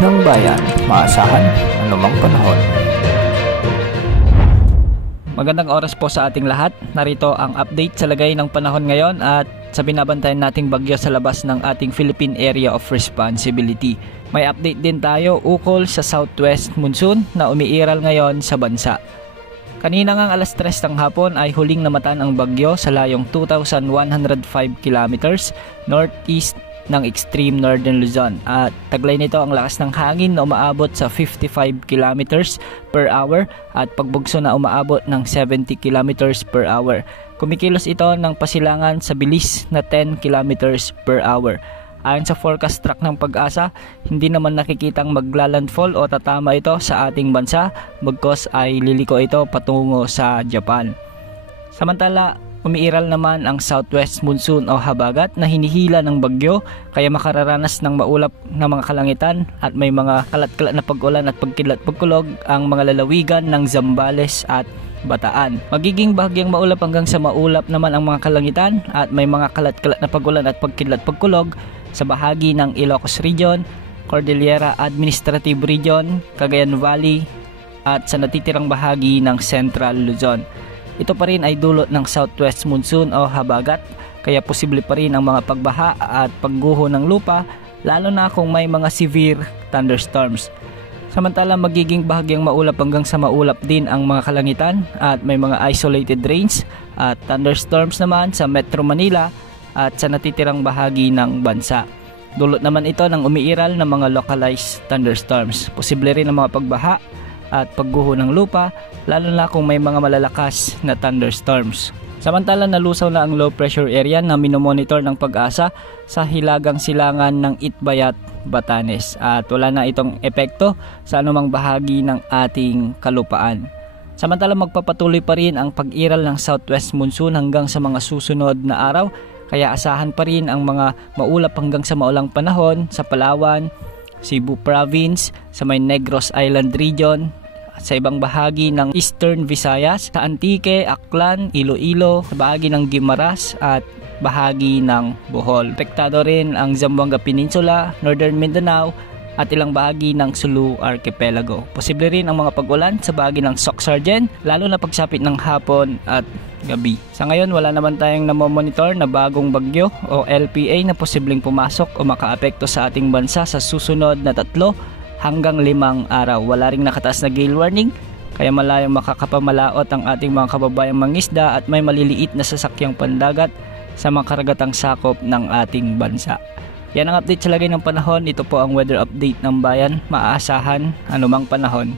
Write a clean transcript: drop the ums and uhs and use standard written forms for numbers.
ng bayan, maasahan anumang panahon. Magandang oras po sa ating lahat. Narito ang update sa lagay ng panahon ngayon at sa binabantayan nating bagyo sa labas ng ating Philippine Area of Responsibility. May update din tayo ukol sa southwest monsoon na umiiral ngayon sa bansa. Kanina ngang alas 3 ng hapon ay huling namatan ang bagyo sa layong 2,105 kilometers northeast ng extreme northern Luzon at taglay nito ang lakas ng hangin na umaabot sa 55 kilometers per hour at pagbugso na umaabot ng 70 kilometers per hour. Kumikilos ito ng pasilangan sa bilis na 10 kilometers per hour. Ayon sa forecast track ng Pag-asa, hindi naman nakikitang maglalandfall o tatama ito sa ating bansa, bagkus ay liliko ito patungo sa Japan. Samantala, umiiral naman ang southwest monsoon o habagat na hinihila ng bagyo kaya makararanas ng maulap na mga kalangitan at may mga kalat-kalat na pag-ulan at pagkidlat-pagkulog ang mga lalawigan ng Zambales at Bataan. Magiging bahagyang maulap hanggang sa maulap naman ang mga kalangitan at may mga kalat-kalat na pag-ulan at pagkidlat-pagkulog sa bahagi ng Ilocos Region, Cordillera Administrative Region, Cagayan Valley at sa natitirang bahagi ng Central Luzon. Ito pa rin ay dulot ng southwest monsoon o habagat kaya posible pa rin ang mga pagbaha at pagguho ng lupa lalo na kung may mga severe thunderstorms. Samantala magiging bahagyang maulap hanggang sa maulap din ang mga kalangitan at may mga isolated rains at thunderstorms naman sa Metro Manila at sa natitirang bahagi ng bansa. Dulot naman ito ng umiiral na mga localized thunderstorms. Posible rin ang mga pagbaha at pagguho ng lupa lalo na kung may mga malalakas na thunderstorms. Samantala nalusaw na ang low pressure area na minomonitor ng Pag-asa sa hilagang silangan ng Itbayat, Batanes at wala na itong epekto sa anumang bahagi ng ating kalupaan. Samantala magpapatuloy pa rin ang pag-iral ng southwest monsoon hanggang sa mga susunod na araw kaya asahan pa rin ang mga maulap hanggang sa maulang panahon sa Palawan, Cebu Province, sa may Negros Island Region, sa ibang bahagi ng Eastern Visayas, sa Antique, Aklan, Iloilo, sa bahagi ng Guimaras at bahagi ng Bohol. Apektado rin ang Zamboanga Peninsula, Northern Mindanao at ilang bahagi ng Sulu Archipelago. Posible rin ang mga pag-ulan sa bahagi ng Soc-Sargen, lalo na pagsapit ng hapon at gabi. Sa ngayon wala naman tayong namomonitor na bagong bagyo o LPA na posibleng pumasok o makaapekto sa ating bansa sa susunod na 3 hanggang 5 araw. Wala ring nakataas na gale warning kaya malayong makakapamalaot ang ating mga kababayang mangisda at may maliliit na sasakyang pandagat sa mga karagatang sakop ng ating bansa. Yan ang update sa lagay ng panahon. Ito po ang weather update ng bayan. Maaasahan anumang panahon.